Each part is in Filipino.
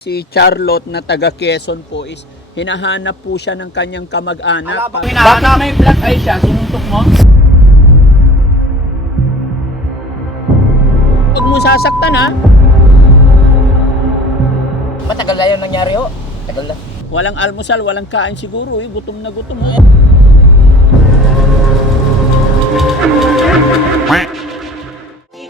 Si Charlotte na taga Quezon po is hinahanap po siya ng kanyang kamag-anak. Ala, bakit hinahanap? may black eye siya? Sinuntok mo? Huwag mo sasaktan ha. Matagal na yun nangyari ho. Tagal na. Walang almusal, walang kain siguro. Eh. Gutom na gutom. Eh.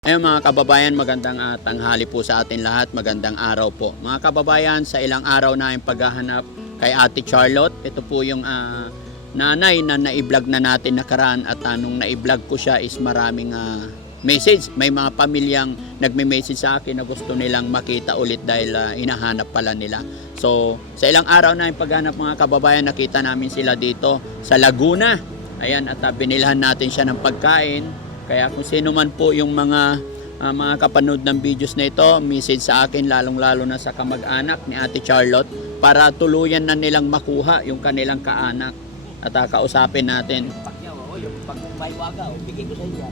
Ayun mga kababayan, magandang ah, tanghali po sa atin lahat. Magandang araw po. Mga kababayan, sa ilang araw na yung paghahanap kay Ate Charlotte, ito po yung ah, nanay na nai-vlog na natin nakaraan at anong nai-vlog ko siya is maraming ah, message. May mga pamilyang nagme-message sa akin na gusto nilang makita ulit dahil ah, hinahanap pala nila. So, sa ilang araw na yung paghanap mga kababayan, nakita namin sila dito sa Laguna. Ayan, at ah, binilhan natin siya ng pagkain. Kaya kung sino man po yung mga ah, mga kapanood ng videos na ito, message sa akin lalong-lalo na sa kamag-anak ni Ate Charlotte para tuluyan na nilang makuha yung kanilang kaanak at ah, kausapin natin. Pag niya, oh, yung pag may waga, oh, bigay ko sa iyo.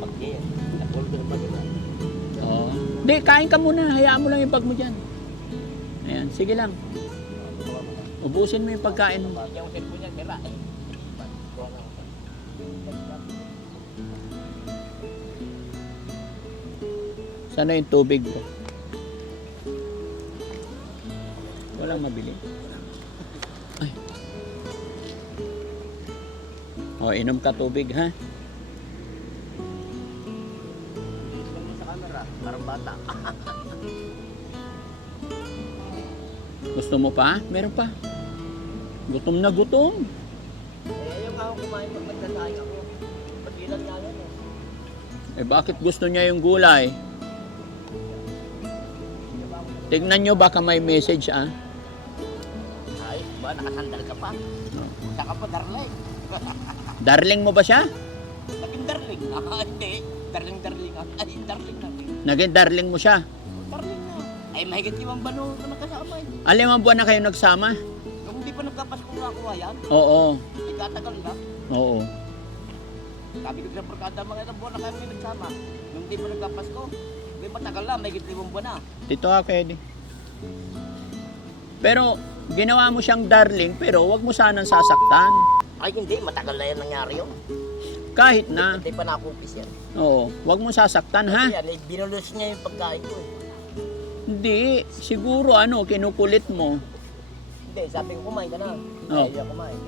Pag niya, nag-hold ko naman yun. Oo. Hindi, kain ka muna. Hayaan mo lang yung bag mo dyan. Ayan, sige lang. Ubusin mo yung pagkain mo. Pag yung cellphone niya, sira. eh. Sana yung tubig ko? Walang mabili. Ay. O, inom ka tubig, ha? Sa camera, parang bata. Gusto mo pa? Meron pa. Gutom na gutom. Eh, yung ako kumain pag nagsasaing ako. Pati lang nga yan eh. Eh, bakit gusto niya yung gulay? Tignan nyo, baka may message, ah. Ay, ba, nakasandal ka pa. Saka pa, darling. Darling mo ba siya? Naging darling. Ah, hindi. Darling, darling. ah. Ay, darling na. Naging darling mo siya. Darling na. Ay, mahigit limang bano na nagkasama eh. Alimang buwan na kayo nagsama? Kung hindi pa nagkapasko na ako yan, Oo. ikatagal na. Oo. Sabi ko sa barkada, mga ilang buwan na kami nagsama. Nung hindi pa nagkapasko, matagal na, mahigit limang buwan na. Dito ka, Kedi. Pero, ginawa mo siyang darling, pero wag mo sanang sasaktan. Ay, hindi. Matagal na yan nangyari yun. Kahit na. Hindi pa nakupis yan. Oo. Wag mo sasaktan, ha? Yan, eh, binulos niya yung pagkain ko eh. Hindi. Siguro, ano, kinukulit mo. Hindi, sabi ko kumain ka na. Oh. Ayaw kumain.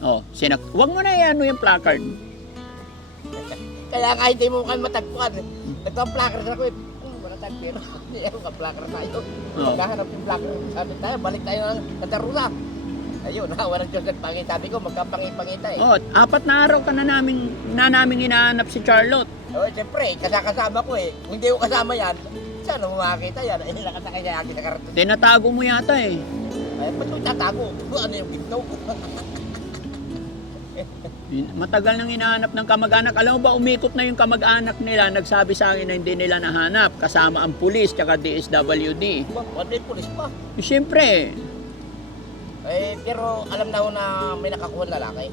Oh, sinak... Wag mo na yan, ano yung placard. Kaya nga hindi mo kayo matagpuan. Nagka-placker ako eh. Hmm, wala tayong pera. Hindi, ka-placker tayo. Oh. Magkahanap yung placker. Sabi tayo, balik tayo ng Katarusa. Ayun, ha, walang Diyos nagpangi. Sabi ko, magkapangi-pangita eh. Oh, apat na araw ka na namin, na namin hinahanap si Charlotte. Oh, siyempre, kasakasama ko eh. Kung hindi ko kasama yan, saan mo makakita yan? Ay, nakasakay na karating. Tinatago mo yata eh. Ay, ba't tatago? Ano yung ginto? Matagal nang hinahanap ng kamag-anak. Alam mo ba, umikot na yung kamag-anak nila. Nagsabi sa akin na hindi nila nahanap. Kasama ang pulis, tsaka DSWD. Ba, Ano yung pulis pa? Eh, Siyempre, Eh, pero alam na ko na may nakakuha na lalaki.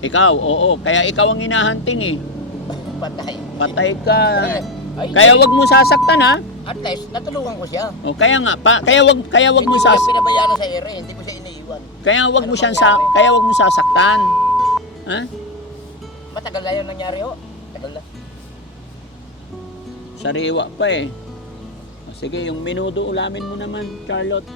ikaw, oo. Kaya ikaw ang hinahanting eh. Patay. Patay ka. Ay, Kaya wag mo sasaktan ha. At least, natulungan ko siya. O kaya nga, pa, kaya wag kaya wag mo Hindi ko siya pinabayaan sa ere, hindi ko siya iniiwan. kaya wag mo Ano siyang sa mangyari? kaya wag mo sasaktan. Ha? Matagal na yun nangyari ho. Tagal na. Sariwa pa eh. O, sige, yung minudo ulamin mo naman, Charlotte.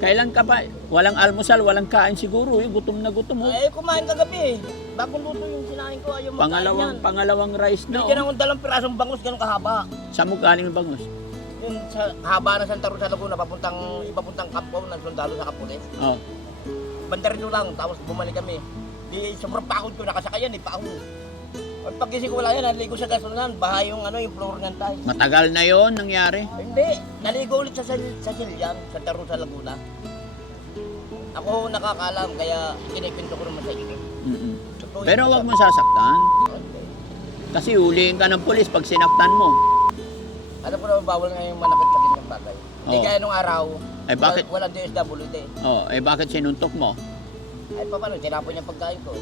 Kailan ka pa? Walang almusal, walang kain siguro. Eh. Gutom na gutom. Oh. Eh, kumain kagabi eh. Bagong luto yung sinain ko, ayaw makain Pangalawang, yan. pangalawang rice na. Bigyan Oh. akong dalang pirasong bangus, ganun kahaba. Sa mo galing ang bangus? Yun sa haba ng Santa Rosa Laguna, papuntang, ipapuntang kampo ng sundalo sa Kapulis. Oh. Banda rin lang, tapos bumalik kami. Di, sobrang pagod ko, nakasakayan eh, paho. At pagising ko wala yan, naligo sa gasunan, baha yung ano, yung floor ng tayo. Matagal na yon nangyari. Hindi, naligo ulit sa, Sil- sa Silyan, sa Taro sa Laguna. Ako nakakaalam, kaya kinipinto ko naman sa inyo. Mm-mm. Pero yun. wag mo sasaktan. Kasi huliin ka ng pulis pag sinaktan mo. Alam ko naman bawal nga yung manakit sa ganyang bagay. Hindi Oo. kaya nung araw, Eh, bakit? Wala, walang DSWD. Oh, eh bakit sinuntok mo? Ay pa paano, tinapon niya pagkain ko.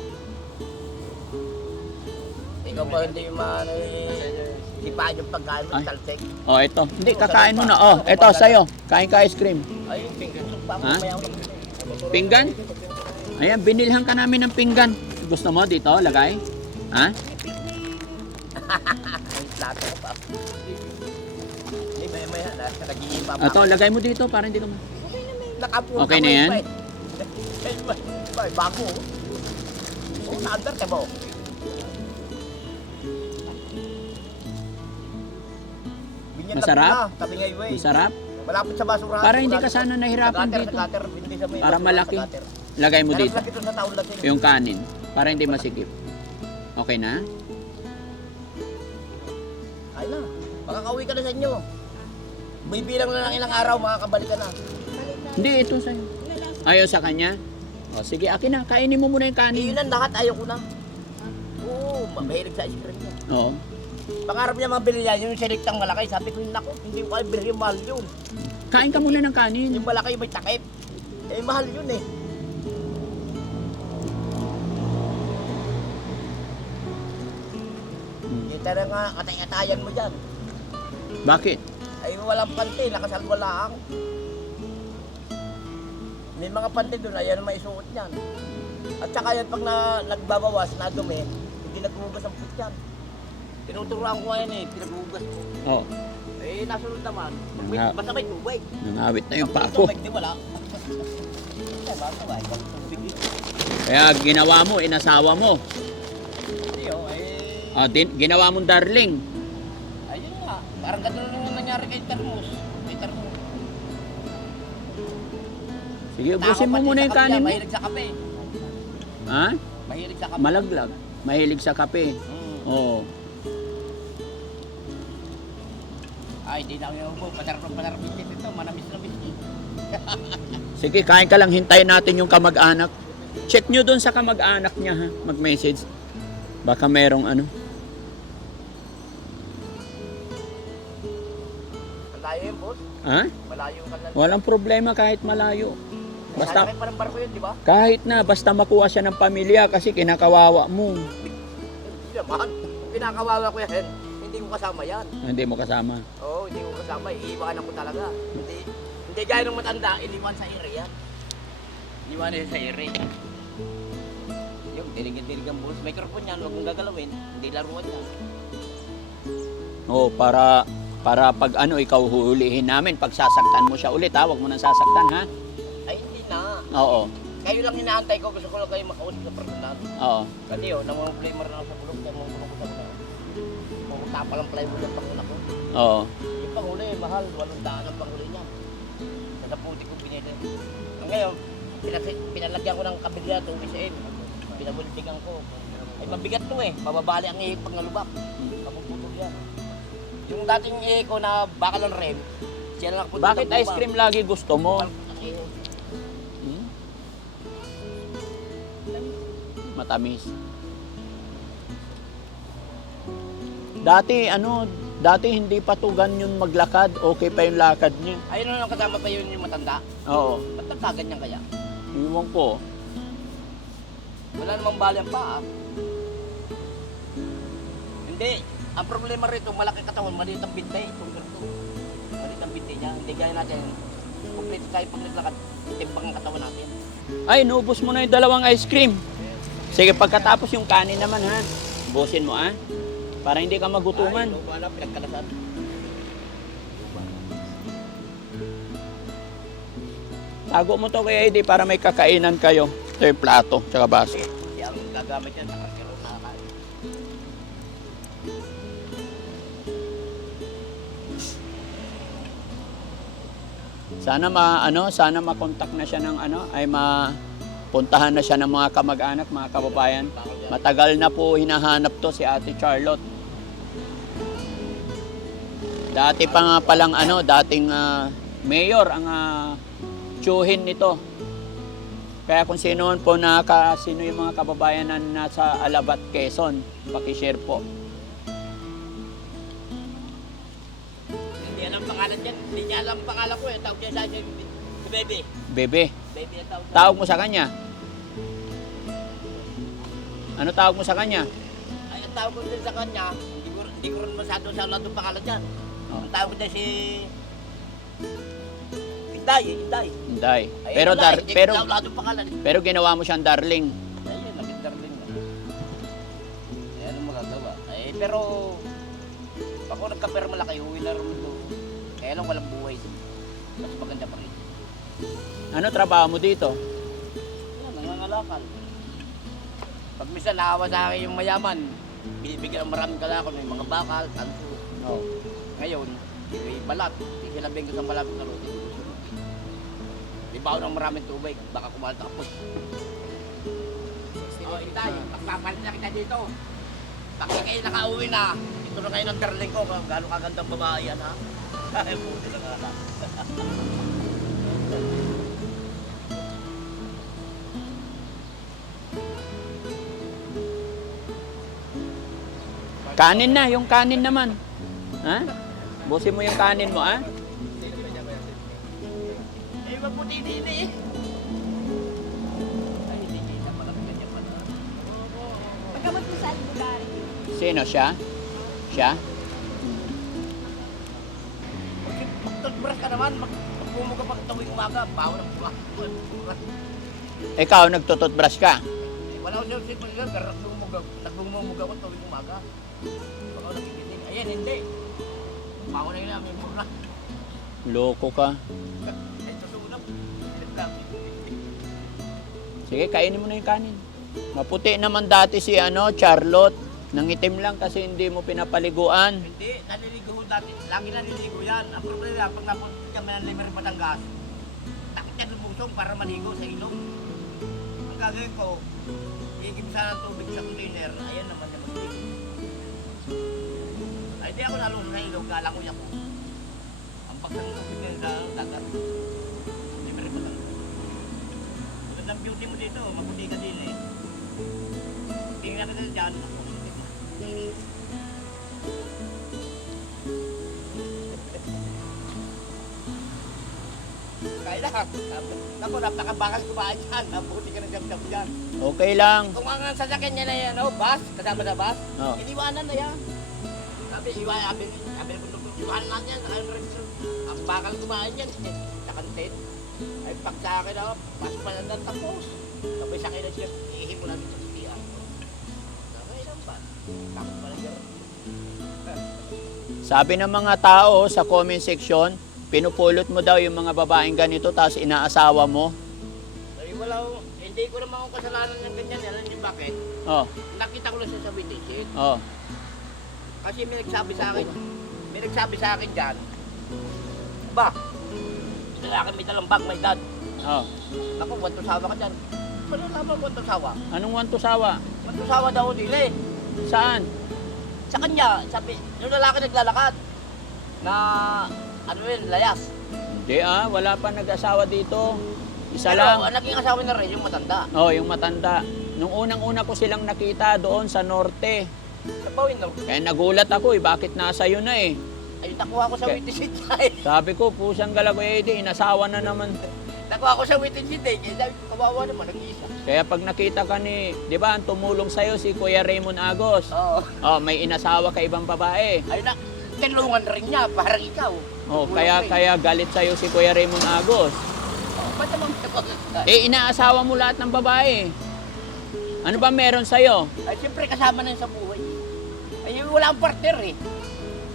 Ikaw pa hindi man eh, sipaan yung pagkain mo, Ay. talsik. Oh, ito. Hindi, kakain mo na. Oh, ito sa'yo. Kain ka ice cream. Ay, yung pinggan. Pa, Ha? ako lang. Pinggan? Ayan, binilhan ka namin ng pinggan. Gusto mo dito, lagay? Ha? Ay, plato ko pa. Na- nag-iipa pa. Ito, lagay mo dito para hindi Nakapunta Okay na mo, yan? eh. Eh, ba- ba- Bago. oh. Oo, na-under ka lang Masarap? highway. Masarap? Malapit sa basurahan. Para hindi ka sana nahirapan dito. may Para malaki. Lagay mo dito. Yung kanin. Para hindi masikip. Okay na? Ay na. Makakauwi ka na sa inyo. Bibilang na ng ilang araw, makakabalik ka na. Hindi, ito sa'yo. Ayaw sa kanya? O, sige, akin na. Kainin mo muna yung Eh, kanin. yun ang lahat, ayaw ko na. Oo, mahilig sa ice cream niya. Oo. Pangarap niya mabili niya, yung siniktang malaki. Sabi ko, nako, hindi ko kaya bilhin, mahal yun. Kain ka muna ng kanin. Yung malaki may takip. Eh, mahal yun eh. Hmm. Yung talaga nga, katay-katayan mo dyan. Bakit? Ay, walang pante, nakasalwa lang. May mga pante doon, ayan ang maisuot niyan. At saka yan, pag na, nagbabawas, na dumi, hindi naghuhugas ang put yan. Tinuturuan ko ngayon eh, pinaghuhugas ko. Oh, Eh, nasunod naman. May, Nga. basta may tubig. nangawit na yung Pag pa may ko. tubig, di wala. Ay, baka ba, ibang tubig yun. Kaya ginawa mo, inasawa mo. Hindi oh, eh. Ah, din, ginawa mong darling. Ayun nga, parang ganun lang yung Termos. Kay Termos. Sige, ubusin mo muna yung kanin mo. Mahilig sa kape. Ha? Mahilig sa kape. Malaglag. Mahilig sa kape. Mm. Oo. Ay, di na ako yung ubo. Masarap na masarap yung ito. Manamis na biscuit. Sige, kain ka lang. Hintayin natin yung kamag-anak. Check nyo dun sa kamag-anak niya, ha? Mag-message. Baka merong ano. Ha? Malayo ka na. Walang problema kahit malayo. Basta, Sasakay pa ng barko yun, di ba? kahit na, basta makuha siya ng pamilya kasi kinakawawa mo. Hindi naman. Pinakawawa ko yan. Hindi ko kasama yan. Hindi mo kasama. Oo, hindi ko kasama. Iiwanan ko talaga. Hindi, hindi gaya ng matanda. Iniwan sa ere yan. Iniwan niya sa ere. Yung diligin-dilig ang boss. Microphone yan. Huwag mong gagalawin. Hindi laruan yan. Oo, para para pag ano ikaw huhulihin namin, pag sasaktan mo siya ulit ha, wag mo nang sasaktan ha. Ay, hindi na. Oo. Kayo lang inaantay ko. Gusto ko lang kayo makausap sa personal. Oo. Kasi yun, namumulaymar na ako sa bulong. Kaya mamumulong ko sa bulong. Pumunta pa lang plywood ang panguna ko. Oo. Yung panghuli, mahal. Walong daan ang panghuli niya. Sa naputi ko pinili. Ngayon, pinas- pinalagyan ko ng kabilya, 2 SM. Pinabulitigan ko. Ay mabigat to eh. Mababali ang ihip pag nalubak. Kapuputol yan. Yung dating ihip ko na bakal ng rem, siya lang nakapunta Bakit ng ice cream lagi gusto mo? Ang ihip. Hmm? Matamis. Dati ano, dati hindi pa to ganyan maglakad, okay pa yung lakad niya. Ayun na lang kasama pa yun yung matanda. Oo. Ba't nagkaganyan kaya? Iwan ko. Wala namang balang pa ah. Hindi. Ang problema rito, malaki katawan, maliit ang bintay. Itong ganito. Maliit ang bintay niya. Hindi gaya natin. Complete tayo pag naglakad. Timbang ang katawan natin. Ay, naubos mo na yung dalawang ice cream. Sige, pagkatapos yung kanin naman ha. Ubusin mo ha. Para hindi ka magutuman. Ay, wala, pinagkalasan. Tago mo to kay ID para may kakainan kayo. Ito yung plato, tsaka baso. Kasi ang gagamit yan, Sana ma ano, sana ma-contact na siya ng ano, ay ma puntahan na siya ng mga kamag-anak, mga kababayan. Matagal na po hinahanap to si Ate Charlotte. Dati pa nga palang ano, dating ah, mayor ang uh, tsuhin nito. Kaya kung sino po naka, sino yung mga kababayan na nasa Alabat, Quezon, pakishare po. Tawag niya sa akin, si Bebe. Bebe, Bebe ang tawag. tawag mo sa kanya. Ano tawag mo sa kanya? Ay, ang tawag ko din sa kanya, hindi ko, hindi ko rin masyado sa lahat ng pangalan dyan. Oh. Ang tawag ko si... Inday, eh, Inday. Hindi. Ay, Pero wala, dar, pero pangalan. pero ginawa mo siyang darling. Ayun, naging darling. Eh, ano magagawa? Eh, pero... Ako nagka-pero malaki, huwi na rin ito. Kaya lang walang buhay. Mas maganda pa rin. Ano trabaho mo dito? Yan, nangangalakal. Pag minsan naawa sa akin yung mayaman, binibigyan ng maraming kalakon, may mga bakal, tanso. Oh. Ngayon, may balat. Hindi sila bengko sa malapit na rote. Di ba ng maraming tubig, baka kumalat ako. Oh, Itay, magpapalit na kita dito. Pag kayo nakauwi na, ito na kayo ng darling ko, gano'ng kagandang babae yan ha. Ay, buti na nga. Kanin na, yung kanin naman. Ha? Busin mo yung kanin mo, ha? Eh, maputi din eh. Ay. Sino siya? Siya? Mag-toothbrush ka naman, mag magmumuga pag tuwing umaga, baho ng buwan. Ikaw, nagtututbrush ka. Eh, Wala ko siya sip nila, pero nagbumuga, nagbumuga ko tuwing umaga. Baka ako nakikinig. Ayan, hindi. Baho na yun namin mura. Loko ka. Sige, kainin mo na yung kanin. Maputi naman dati si ano, Charlotte. Nangitim lang kasi hindi mo pinapaliguan. Hindi, naliligo ko dati. Lagi naliligo yan. Ang problema, pag napunta kami ng Limer Batangas, takit yan ng para maligo sa ilong. Ang gagawin ko, iigib sana ng tubig sa container. Ayan naman yung magligo. Ay, di ako nalung sa ilong, galangoy ako. Ang pagsan ng tubig na sa dagat. Limer Batangas. Magandang beauty mo dito, maputi ka din eh. Tingnan natin dyan. Kaya lang. Naku, napakabakas kumain yan. Nabuti ka ng jam-jam dyan. Okay lang. Kung ang sasakyan niya na yan, ano, bus, kasama sa bus, Oh. iniwanan na yan. Sabi, iwan, sabi, sabi iwanan natin yan, saka yung register. Ang bakal kumain yan, sa kantin. Ay, pag sa akin ako, pasok pa lang tapos. Sabay sa akin na siya, ihimo namin sa Sabi ng mga tao sa comment section, pinupulot mo daw yung mga babaeng ganito tapos inaasawa mo. Ay, wala, ko- hindi ko naman akong kasalanan ng ganyan. Alam niyo bakit? Oh, Nakita ko lang siya sa seat. oh. Kasi may nagsabi sa akin, may nagsabi sa akin dyan, ba, akin may dalang bag, may dad. Oh. Ako, wanto sawa ka dyan. Paano naman wanto sawa? Anong wantusawa? Wanto sawa daw nila eh. Saan? Sa kanya, sabi, yung lalaki naglalakad, na, ano yun, layas. Hindi ah, wala pa nag-asawa dito. Isa Pero, lang. ang naging asawa na rin, yung matanda. Oh, yung matanda. Nung unang-una ko silang nakita doon sa norte. Sa pawin, no? Kaya nagulat ako eh, bakit nasa iyo na eh. Ayun, nakuha ko sa Okay. witness eh. Sabi ko, pusang galago eh, di, inasawa na naman. Nakuha ko sa witness sheet eh. Kaya sabi ko, kawawa naman, nag-iisa. Kaya pag nakita ka ni, di ba, ang tumulong sa'yo si Kuya Raymond Agos. Oo. Oh, may inasawa ka ibang babae. Ayun na, tinulungan rin niya, parang ikaw. Oh, kaya rin. kaya galit sa'yo si Kuya Raymond Agos. Oh, ba't naman ako? Eh, inaasawa mo lahat ng babae. Ano ba meron sa'yo? Ay, siyempre kasama na yun sa buhay. Ay, wala ang partner eh.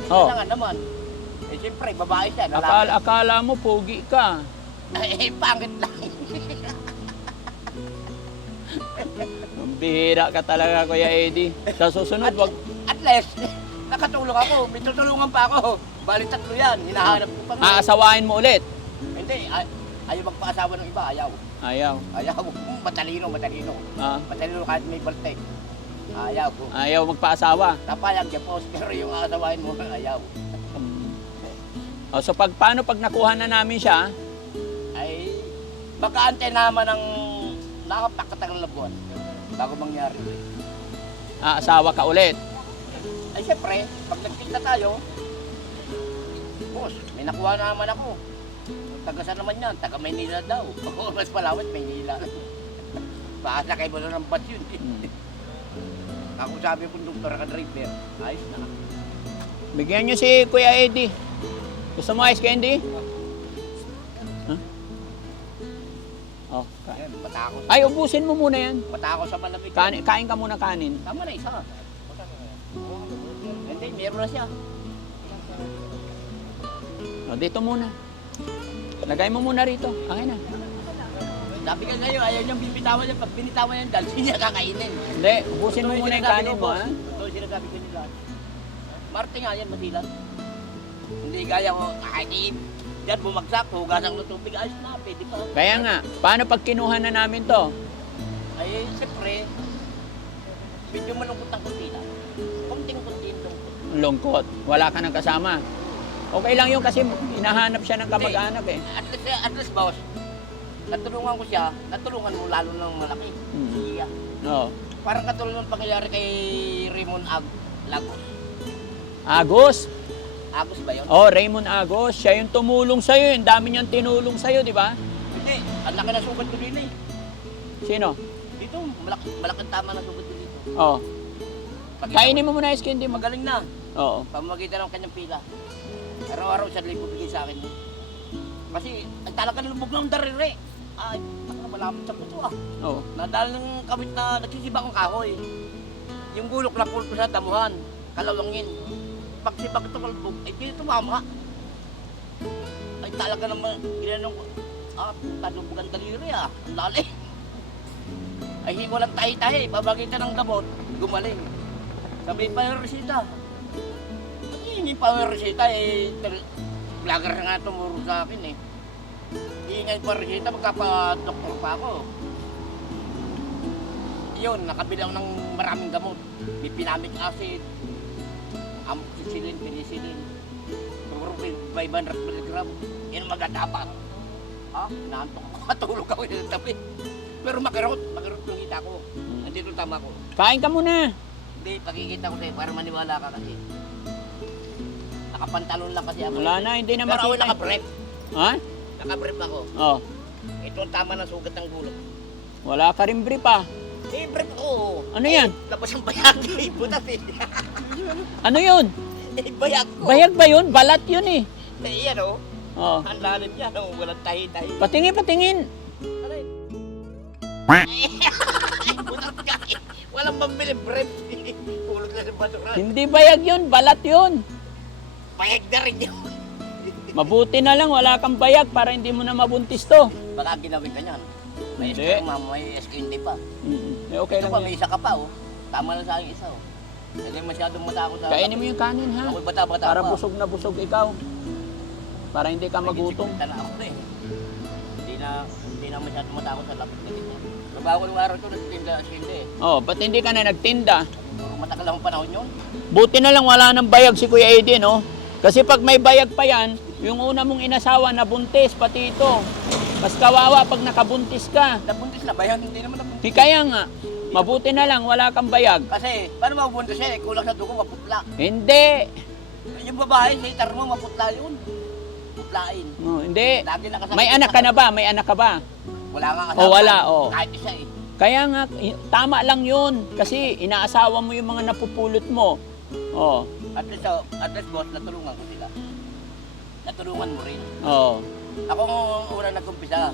Oh. Kailangan naman. Eh, siyempre, babae siya. Lalaki. Akala, akala mo, pogi ka. Ay, pangit lang. Ang bihira ka talaga, Kuya Eddie. Sa susunod, wag, At least, nakatulong ako. May tutulungan pa ako. Balik tatlo yan. Hinahanap ko pa. nga. aasawain mo ulit. Hindi, ay, Ayaw magpaasawa ng iba, ayaw. Ayaw. Ayaw. Matalino, matalino. Ah, Matalino kahit may balte. Ayaw. ayaw magpaasawa. Napayag niya po, pero yung asawain mo, ayaw. Oh, so pag paano pag nakuha na namin siya, baka-antay naman ng nakapakatagal na buwan bago mangyari. aasawa ka ulit. Ay, syempre, pag nagkita tayo, boss, may nakuha na naman ako. Taga saan naman yan? Taga Maynila daw. Oo, mas malawat, Maynila. Paasa kay mo ng bus yun. Mm. Ako sabi ko, doktor ka driver. Ayos na. Bigyan niyo si Kuya Eddie. Gusto mo ice candy? Kain. Patako. Ay, ubusin mo muna yan. Patako sa malamig. Kain, kain ka muna kanin. Tama na isa. Hindi, meron na siya. O, dito muna. Lagay mo muna rito. Akin na. Sabi ka sa'yo, ayaw niyang bibitawan niya. Pag binitawan niya, dahil niya kakainin. Hindi, ubusin mo muna yung kanin mo, ha? Ito yung sinasabi ko nila. Marte nga yan, masilan. Hindi gaya ko, iip. Diyan bumagsak, hugasan ng tubig, ayos na, pwede pa. Kaya nga, paano pag kinuha na namin to? Ay, siyempre, medyo malungkot ang kunti lang. Kunting-kunti yung lungkot. Lungkot. Wala ka ng kasama. Okay lang yun kasi hinahanap siya ng kamag-anak eh. At least, at least, boss, natulungan ko siya, natulungan mo lalo ng malaki. Mm. Siya. Oo. Parang katulad ng pangyayari kay Raymond Ag Lagos. Agos. Agos ba yun? Oh, Raymond Agos. Siya yung tumulong sa'yo. Yung dami niyang tinulong sa'yo, di ba? Hindi, ang laki na sugat ko din eh. Sino? Dito, malaki, malaking tama na sugat ko dito. Oh. Pag- Kainin mo muna ice candy. Magaling na. Oo. Pamamagitan ng kanyang pila. Araw-araw siya libo bigay sa akin. Kasi ang talagang lubog ng darire. Ay, malapit sa puso ah. Oo. Nadal ng kamit na nagsisibak ang kahoy. Yung gulok na pulpo sa damuhan, kalawangin. Pag ito kalbog, ay di tumama. Ay talaga naman, ginanong ah, talubog ang daliri ah. Ang lalim. Ay hindi ko lang tahi-tahi, pabagitan ng gamot, gumaling. Sabi pa yung resita. Hindi pa yung resita eh, vlogger nga tumuro sa akin eh. Ingay pa resita, magkapa-doktor pa ako. Yun, nakabili ako ng maraming gamot. May pinamic acid, amoxicillin, penicillin, chloroquine, 500 mg. Yan magadapat. Ha? Naantok ko, katulog ako yung tabi. Pero makirot, makirot yung kita ko. Nandito tama ko. Kain ka muna. Hindi, pakikita ko sa'yo para maniwala ka kasi. Nakapantalon lang kasi ako. Wala na, hindi na Pero ako makita. nakabrep. Ha? Nakabrep ako. Oh. Ito ang tama ng sugat ng gulok. Wala ka rin brief ah. Eh, brep ako. Ano yan? Tapos ang bayag eh, butas eh. Ano yun? Bayag ko. Bayag ba yun? Balat yun eh. Eh, yan oh. Oh. Ang lalim niya, no? Walang tahi-tahi. Patingin, patingin. Aray. Butas ka eh. Walang pambili brep. Pulot na sa basura. Hindi bayag yun, balat yun. Bayag na rin yun. Mabuti na lang, wala kang bayag para hindi mo na mabuntis to. Baka ginawin ka niyan. May Hindi. SK, ma'am, may SK hindi pa. Mm, eh, okay Ito lang pa, yan. may isa ka pa, oh. Tama na sa akin isa, oh. Hindi masyadong matakot sa... Kainin mo yung kanin ha. Ako'y bata-bata Para pa. busog na busog ikaw. Para hindi ka magutom. Nagsisikita na ako eh. Hindi na, hindi na masyadong matakot sa lapit na dito. Ko nung araw ito, nagtitinda sa hindi eh. Oh, ba't hindi ka na nagtinda? Puro matagal ang panahon yun. Buti na lang wala nang bayag si Kuya Eddie, no? Kasi pag may bayag pa yan, yung una mong inasawa nabuntis, pati ito. Mas kawawa pag nakabuntis ka. Nabuntis na ba yan? Hindi naman nabuntis. Di kaya nga, mabuti na lang wala kang bayag. Kasi, paano mabuntis siya eh? Kulang sa dugo, maputla. Hindi. Yung babae, sa itar mo, maputla yun. Putlain. Oh, hindi. Lagi. May anak ka na ba? May anak ka ba? Wala nga Oh, wala, oh. Kahit isa eh. Kaya nga, tama lang yun. Kasi inaasawa mo yung mga napupulot mo. Oh, At least, oh, at least boss, natulungan ko sila. Natulungan mo rin. oh. Ako ang una nagkumpisa.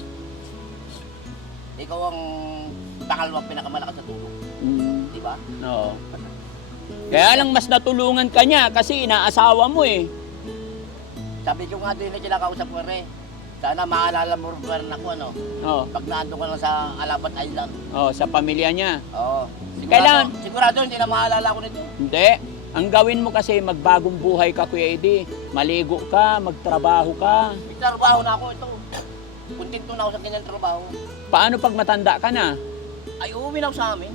Ikaw ang pangalawang pinakamalakas sa tulong. Mm, Di ba? Oo. Kaya lang mas natulungan ka niya kasi inaasawa mo eh. Sabi ko nga din na kinakausap ko rin. Sana maalala mo rin ako ano. Oh, Pag naando ka lang sa Alabat Island. oh, sa pamilya niya. Oo. Sigurado, Kailangan- sigurado hindi na maalala ko nito. Hindi. Ang gawin mo kasi magbagong buhay ka, Kuya Eddie. Maligo ka, magtrabaho ka. May trabaho na ako ito. kontento na ako sa kanyang trabaho. Paano pag matanda ka na? Ay, uuwi na ako sa amin.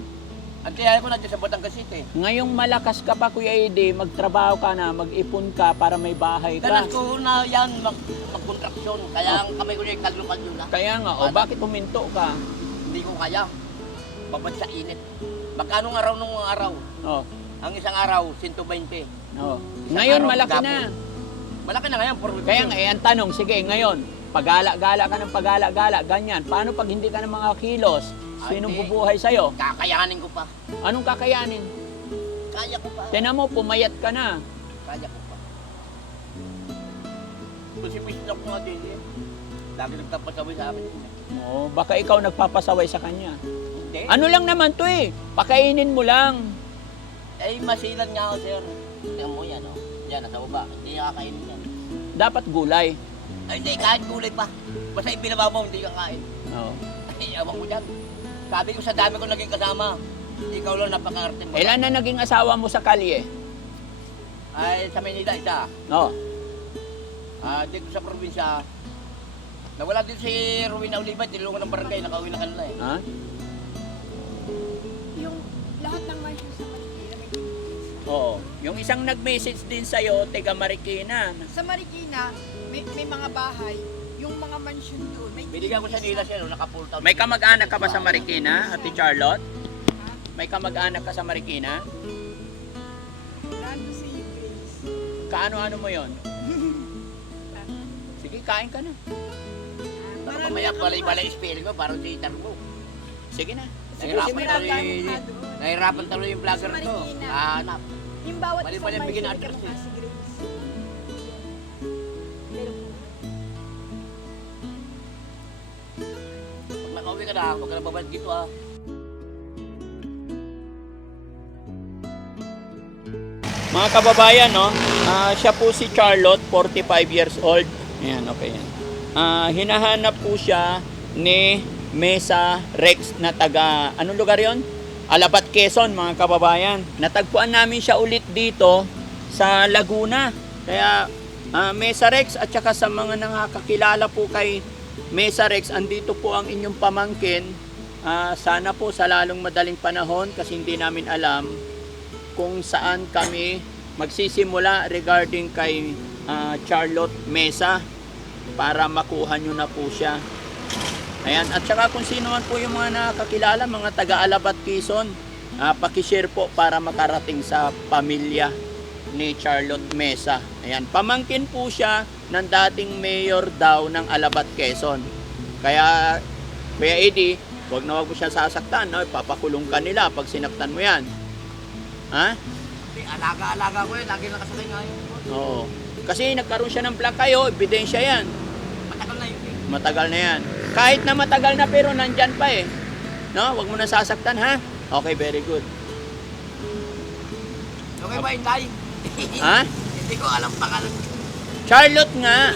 Ang kaya ko na dyan sa Batangas City. Ngayong malakas ka pa, Kuya Edi, magtrabaho ka na, mag-ipon ka para may bahay Danas ka. ko na yan mag, magkontraksyon. Kaya ang kamay ko niya kalyo-kalyo na. Kaya nga, o bakit huminto ka? Hindi ko kaya. Babad sa init. Magkano ang araw nung araw? Oh, Ang isang araw, 120. oh. Ngayon araw, malaki gapon. na. Malaki na ngayon. Puro Kaya nga, eh, ang tanong, sige, ngayon, pagala-gala ka ng pagala-gala, ganyan. Paano pag hindi ka ng mga kilos? Sinong Ay, di. bubuhay sa'yo? Kakayanin ko pa. Anong kakayanin? Kaya ko pa. Tinan mo, pumayat ka na. Kaya ko pa. Kasi wish lang ko nga din eh. Lagi nagtapasaway sa amin. Oh, baka ikaw nagpapasaway sa kanya. Hindi. Ano lang naman to eh, pakainin mo lang. Eh, masilan nga ako, sir. Tingnan mo yan, oh. Yan, nasa baba. Hindi niya kakainin yan. Dapat gulay. Ay, hindi, kahit gulay pa. Basta ibinaba mo, hindi ka kain. Oh. Ay, ewan ko dyan. Sabi ko sa dami ko naging kasama. Ikaw lang napaka-arte mo. Ilan na naging asawa mo sa kalye? Ay, sa Manila, isa. Oh. Ah, dito sa probinsya. Nawala din si Rowena Oliva, tinulungan ng barangay, nakauwi na kanila eh. Ha? Yung lahat ng mansion sa Marikina may. Oo. Yung isang nag-message din sa'yo, taga Marikina. Sa Marikina, may, may mga bahay. Yung mga mansion doon, may Binigyan ko sa nila siya, no, naka full town. May kamag-anak ka ba sa Marikina, Ate Charlotte? May kamag-anak ka sa Marikina? Nando si Grace. Kaano-ano mo yon? Sige, kain ka na. Baka mamaya balay-balay spelling ko, parang si Tarbo. Sige na. Nahirapan Sige, tuloy, nahirapan tuloy yung vlogger to. Hanap. Yung bawat Mali-mali isang mansion, address may eh. Ka na, huwag ka na babalik dito ah. Mga kababayan, no? ah, siya po si Charlotte, 45 years old. Ayan, okay yan. Ah, hinahanap po siya ni Mesa Rex na taga, anong lugar yon? Alabat, Quezon, mga kababayan. Natagpuan namin siya ulit dito sa Laguna. Kaya ah, Mesa Rex at saka sa mga nakakakilala po kay Mesa Rex, andito po ang inyong pamangkin. Ah, sana po sa lalong madaling panahon kasi hindi namin alam kung saan kami magsisimula regarding kay ah, Charlotte Mesa para makuha nyo na po siya. Ayan, at saka kung sino man po yung mga nakakilala, mga taga-Alabat Quezon, ah, pakishare po para makarating sa pamilya ni Charlotte Mesa. Ayan, pamangkin po siya ng dating mayor daw ng Alabat Quezon. Kaya, Kuya Eddie, wag na wag mo siya sasaktan, no? papakulong ka nila pag sinaktan mo yan. Ha? Alaga-alaga ko yun, lagi nakasakay nga yun. Oo. Kasi nagkaroon siya ng black kayo, ebidensya yan. Matagal na yun eh. Matagal na yan. Kahit na matagal na pero nandyan pa eh. No? Huwag mo na sasaktan ha? Okay, very good. Okay ba, Inday? Ha? Hindi ko alam pangalan. Charlotte nga.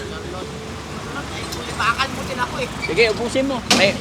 Ay, bakal mo din ako eh. Sige, ubusin mo. May...